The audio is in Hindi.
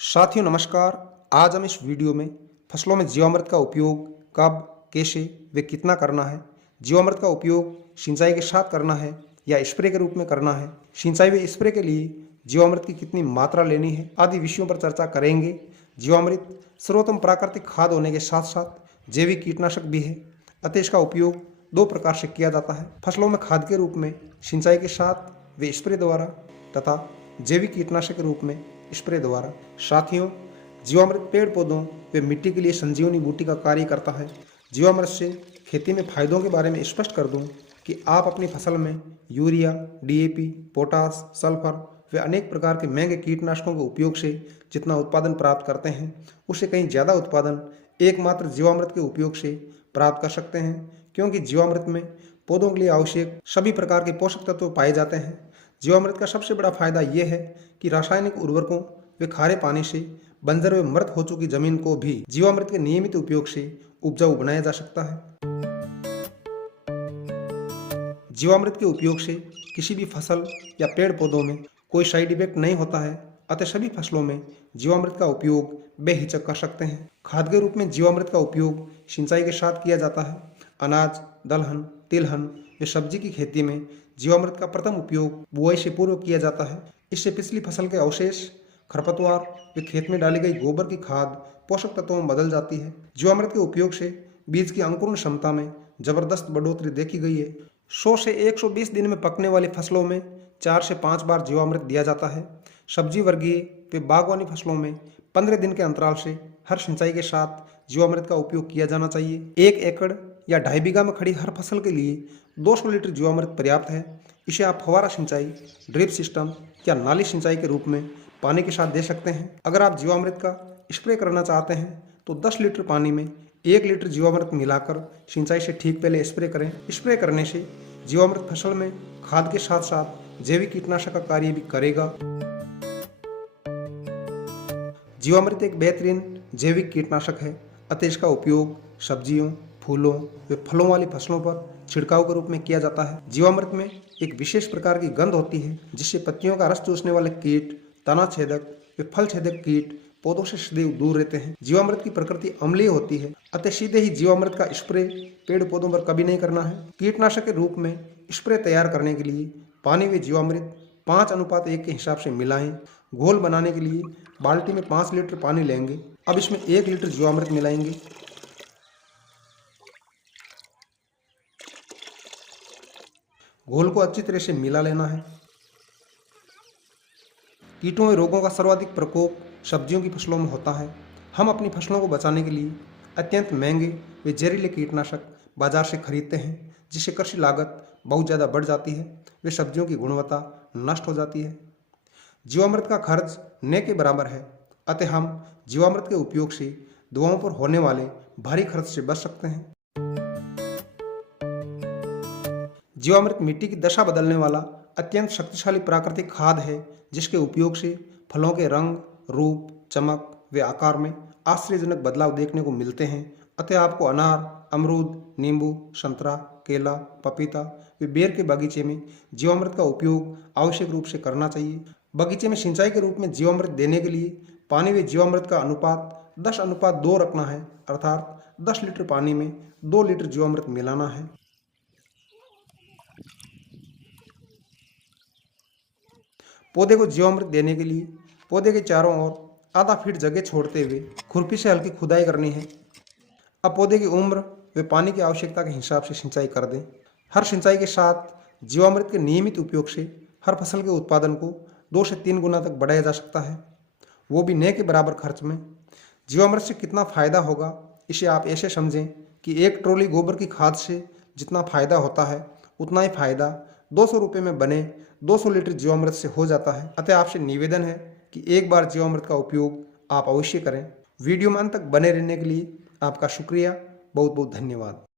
साथियों नमस्कार। आज हम इस वीडियो में फसलों में जीवामृत का उपयोग कब, कैसे व कितना करना है, जीवामृत का उपयोग सिंचाई के साथ करना है या स्प्रे के रूप में करना है, सिंचाई व स्प्रे के लिए जीवामृत की कितनी मात्रा लेनी है आदि विषयों पर चर्चा करेंगे। जीवामृत सर्वोत्तम प्राकृतिक खाद होने के साथ साथ जैविक कीटनाशक भी है, अतः इसका उपयोग दो प्रकार से किया जाता है। फसलों में खाद के रूप में सिंचाई के साथ व स्प्रे द्वारा तथा जैविक कीटनाशक के रूप में स्प्रे द्वारा। साथियों, जीवामृत पेड़ पौधों व मिट्टी के लिए संजीवनी बूटी का कार्य करता है। जीवामृत से खेती में फायदों के बारे में स्पष्ट कर दूं कि आप अपनी फसल में यूरिया, डीएपी, पोटास, सल्फर व अनेक प्रकार के महंगे कीटनाशकों के उपयोग से जितना उत्पादन प्राप्त करते हैं, उससे कहीं ज़्यादा उत्पादन एकमात्र जीवामृत के उपयोग से प्राप्त कर सकते हैं, क्योंकि जीवामृत में पौधों के लिए आवश्यक सभी प्रकार के पोषक तत्व पाए जाते हैं। जीवामृत का सबसे बड़ा फायदा यह है कि रासायनिक उर्वरकों व खारे पानी से बंजर व मृत हो चुकी जमीन को भी जीवामृत के नियमित उपयोग से उपजाऊ बनाया जा सकता है। जीवामृत के उपयोग से किसी भी फसल या पेड़ पौधों में कोई साइड इफेक्ट नहीं होता है, अतः सभी फसलों में जीवामृत का उपयोग बेहिचक कर सकते हैं। खाद के रूप में जीवामृत का उपयोग सिंचाई के साथ किया जाता है। अनाज, दलहन, तिलहन व सब्जी की खेती में जीवामृत का प्रथम उपयोग बुआई से पूर्व किया जाता है। इससे पिछली फसल के अवशेष, खरपतवार व खेत में डाली गई गोबर की खाद पोषक तत्वों में बदल जाती है। जीवामृत के उपयोग से बीज की अंकुरण क्षमता में जबरदस्त बढ़ोतरी देखी गई है। 100 से 120 दिन में पकने वाली फसलों में 4 से 5 बार जीवामृत दिया जाता है। सब्जी वर्गीय व बागवानी फसलों में 15 दिन के अंतराल से हर सिंचाई के साथ जीवामृत का उपयोग किया जाना चाहिए। 1 एकड़ या 2.5 बीघा में खड़ी हर फसल के लिए 200 लीटर जीवामृत पर्याप्त है। इसे आप फव्वारा सिंचाई, ड्रिप सिस्टम या नाली सिंचाई के रूप में पानी के साथ दे सकते हैं। अगर आप जीवामृत का स्प्रे करना चाहते हैं तो 10 लीटर पानी में 1 लीटर जीवामृत मिलाकर सिंचाई से ठीक पहले स्प्रे करें। स्प्रे करने से जीवामृत फसल में खाद के साथ साथ जैविक कीटनाशक का कार्य भी करेगा। जीवामृत एक बेहतरीन जैविक कीटनाशक है, अतः इसका उपयोग सब्जियों, फूलों व फलों वाली फसलों पर छिड़काव के रूप में किया जाता है। जीवामृत में एक विशेष प्रकार की गंध होती है, जिससे पत्तियों का रस चूसने वाले कीट, तना छेदक व फल छेदक कीट पौधों से सदैव दूर रहते हैं। जीवामृत की प्रकृति अम्लीय होती है, अतः सीधे ही जीवामृत का स्प्रे पेड़ पौधों पर कभी नहीं करना है। कीटनाशक के रूप में स्प्रे तैयार करने के लिए पानी व जीवामृत 5:1 के हिसाब से मिलाएं। घोल बनाने के लिए बाल्टी में 5 लीटर पानी लेंगे। अब इसमें 1 लीटर जीवामृत मिलाएंगे। घोल को अच्छी तरह से मिला लेना है। कीटों व रोगों का सर्वाधिक प्रकोप सब्जियों की फसलों में होता है। हम अपनी फसलों को बचाने के लिए अत्यंत महंगे व जहरीले कीटनाशक बाजार से खरीदते हैं, जिससे कृषि लागत बहुत ज़्यादा बढ़ जाती है व सब्जियों की गुणवत्ता नष्ट हो जाती है। जीवामृत का खर्च न के बराबर है, अतः हम जीवामृत के उपयोग से दवाओं पर होने वाले भारी खर्च से बच सकते हैं। जीवामृत मिट्टी की दशा बदलने वाला अत्यंत शक्तिशाली प्राकृतिक खाद है, जिसके उपयोग से फलों के रंग, रूप, चमक व आकार में आश्चर्यजनक बदलाव देखने को मिलते हैं। अतः आपको अनार, अमरूद, नींबू, संतरा, केला, पपीता व बेर के बगीचे में जीवामृत का उपयोग आवश्यक रूप से करना चाहिए। बगीचे में सिंचाई के रूप में जीवामृत देने के लिए पानी व जीवामृत का अनुपात 10:2 रखना है, अर्थात 10 लीटर पानी में 2 लीटर जीवामृत मिलाना है। पौधे को जीवामृत देने के लिए पौधे के चारों ओर आधा फीट जगह छोड़ते हुए खुरपी से हल्की खुदाई करनी है। अब पौधे की उम्र व पानी की आवश्यकता के हिसाब से सिंचाई कर दें। हर सिंचाई के साथ जीवामृत के नियमित उपयोग से हर फसल के उत्पादन को 2 से 3 गुना तक बढ़ाया जा सकता है, वो भी न के बराबर खर्च में। जीवामृत से कितना फायदा होगा, इसे आप ऐसे समझें कि 1 ट्रॉली गोबर की खाद से जितना फायदा होता है, उतना ही फायदा 200 रुपये में बने 200 लीटर जीवामृत से हो जाता है। अतः आपसे निवेदन है कि एक बार जीवामृत का उपयोग आप अवश्य करें। वीडियो में अंत तक बने रहने के लिए आपका शुक्रिया। बहुत बहुत धन्यवाद।